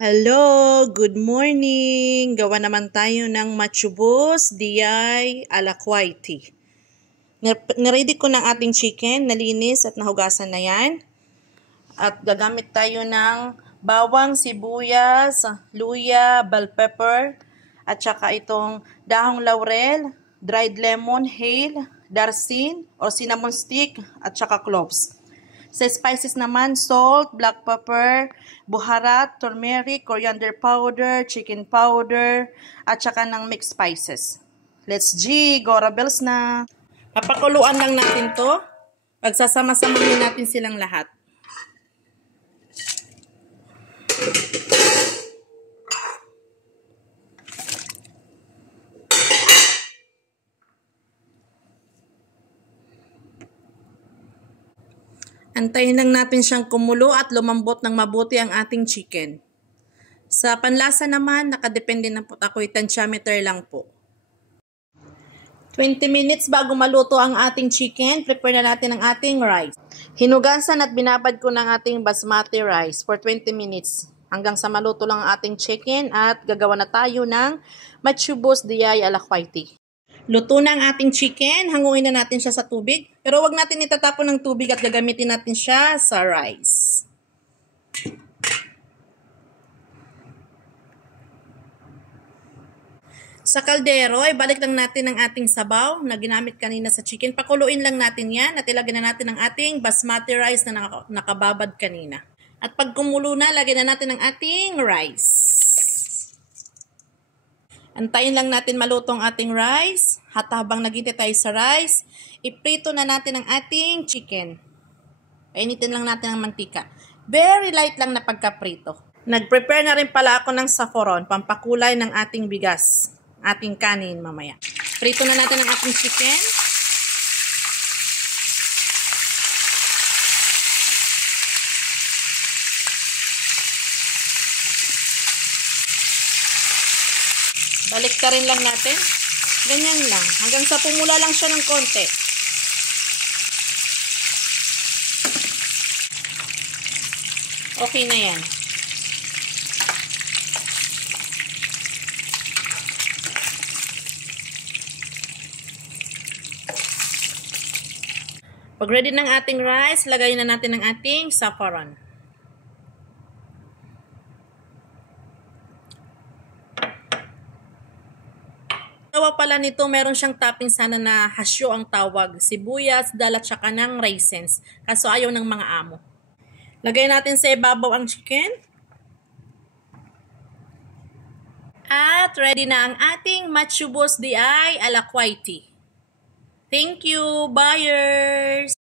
Hello, good morning. Gawa naman tayo ng machubos DI alakwiti. Niready ko ng ating chicken, nalinis at nahugasan na yan. At gagamit tayo ng bawang, sibuyas, luya, bell pepper, at saka itong dahong laurel, dried lemon, hale, darsin o cinnamon stick, at saka cloves. Sa spices naman, salt, black pepper, buharat, turmeric, coriander powder, chicken powder, at saka ng mixed spices. Let's Gora bells na! Papakuluan lang natin to. Pagsasama-samahin natin silang lahat. Antayin lang natin siyang kumulo at lumambot ng mabuti ang ating chicken. Sa panlasa naman, nakadepende na po ako, tansyameter lang po. 20 minutes bago maluto ang ating chicken, prepare na natin ang ating rice. Hinugasan at binabad ko ng ating basmati rice for 20 minutes hanggang sa maluto lang ang ating chicken at gagawa na tayo ng machubos DI alakwiti. Luto na ang ating chicken, hanguin na natin siya sa tubig. Pero wag natin itatapon ng tubig at gagamitin natin siya sa rice. Sa kaldero, balik lang natin ang ating sabaw na ginamit kanina sa chicken. Pakuluin lang natin yan at ilagyan na natin ang ating basmati rice na nakababad kanina. At pag kumulo na, lagyan na natin ang ating rice. Antayin lang natin maluto ang ating rice. At habang naghintay tayo sa rice, iprito na natin ang ating chicken. Painitin lang natin ang mantika. Very light lang na pagkaprito. Nag-prepare na rin pala ako ng saffron, pampakulay ng ating bigas. Ating kanin mamaya. Prito na natin ang ating chicken. Balik ka rin lang natin. Ganyan lang. Hanggang sa pumula lang siya ng konti. Okay na yan. Pag ready ng ating rice, lagayin na natin ang ating saffron. Tawa pala nito, meron siyang topping sana na hasyo ang tawag. Sibuyas, dalat, tsaka ng raisins. Kaso ayaw ng mga amo. Lagay natin sa ibabaw ang chicken. At ready na ang ating machubos DI alakwiti. Thank you, buyers!